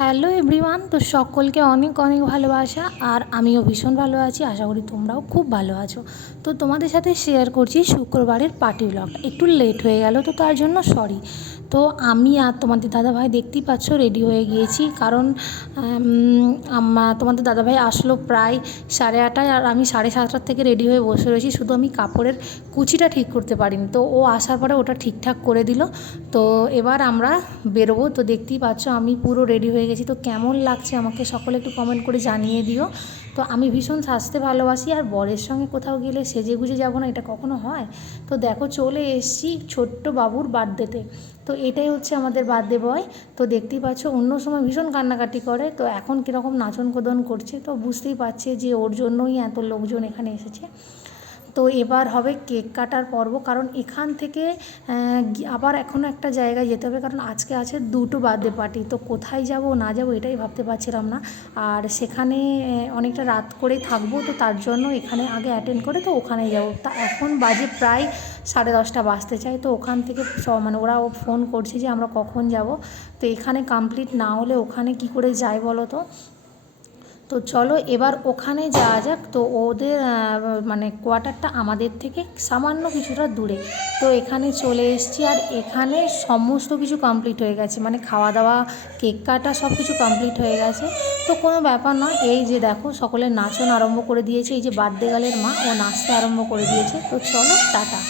Hello everyone, তো সকলকে অনেক অনেক ভালোবাসা। আর আমিও ভীষণ ভালো আছি, আশা করি তোমরাও খুব ভালো আছো। তো তোমাদের সাথে শেয়ার করছি শুক্রবারের পার্টি ব্লগটা। একটু লেট হয়ে গেল, তো তার জন্য সরি। তো আমি আর তোমাদের দাদাভাই দেখতেই পাচ্ছ রেডি হয়ে গিয়েছি, কারণ তোমাদের দাদাভাই আসলো প্রায় 8:30, আর আমি 7:30 থেকে রেডি হয়ে বসে রয়েছি। শুধু আমি কাপড়ের কুচিটা ঠিক করতে পারিনি, তো ও আসার পরে ওটা ঠিকঠাক করে দিল। তো এবার আমরা বেরোবো। তো দেখতেই পাচ্ছ আমি পুরো রেডি হয়ে গেছি। তো কেমন লাগছে আমাকে সকলে একটু কমেন্ট করে জানিয়ে দিও। তো আমি ভীষণ সাজতে ভালোবাসি, আর বরের সঙ্গে কোথাও গেলে সেজে গুজে যাবো না, এটা কখনো হয়? তো দেখো চলে এসেছি ছোট্ট বাবুর বার্থডেতে। তো এটাই হচ্ছে আমাদের বার্থডে বয়। তো দেখতেই পাচ্ছ অন্য সময় ভীষণ কান্নাকাটি করে, তো এখন কীরকম নাচন কোদন করছে। তো বুঝতেই পারছে যে ওর জন্যই এত লোকজন এখানে এসেছে। তো এবার হবে কেক কাটার পর্ব, কারণ এখান থেকে আবার এখনও একটা জায়গায় যেতে হবে, কারণ আজকে আছে দুটো বার্থডে পার্টি। তো কোথায় যাব না যাব এটাই ভাবতে পারছিলাম না। আর সেখানে অনেকটা রাত করেই থাকবো, তো তার জন্য এখানে আগে অ্যাটেন্ড করে তো ওখানেই যাব। তা এখন বাজে প্রায় 10:30 বাজতে চাই। তো ওখান থেকে মানে ওরা ফোন করছে যে আমরা কখন যাব। তো এখানে কমপ্লিট না হলে ওখানে কি করে যায় বলো তো? তো চলো এবার ওখানে যাওয়া যাক। তো ওদের মানে কোয়ার্টারটা আমাদের থেকে সামান্য কিছুটা দূরে। তো এখানে চলে এসেছি, আর এখানে সমস্ত কিছু কমপ্লিট হয়ে গেছে, মানে খাওয়া দাওয়া, কেক কাটা সব কিছু কমপ্লিট হয়ে গেছে। তো কোনো ব্যাপার নয়। এই যে দেখো সকলে নাচন আরম্ভ করে দিয়েছে, এই যে বার্থডে গার্লের মা, ও নাচতে আরম্ভ করে দিয়েছে। তো চলো টাটা।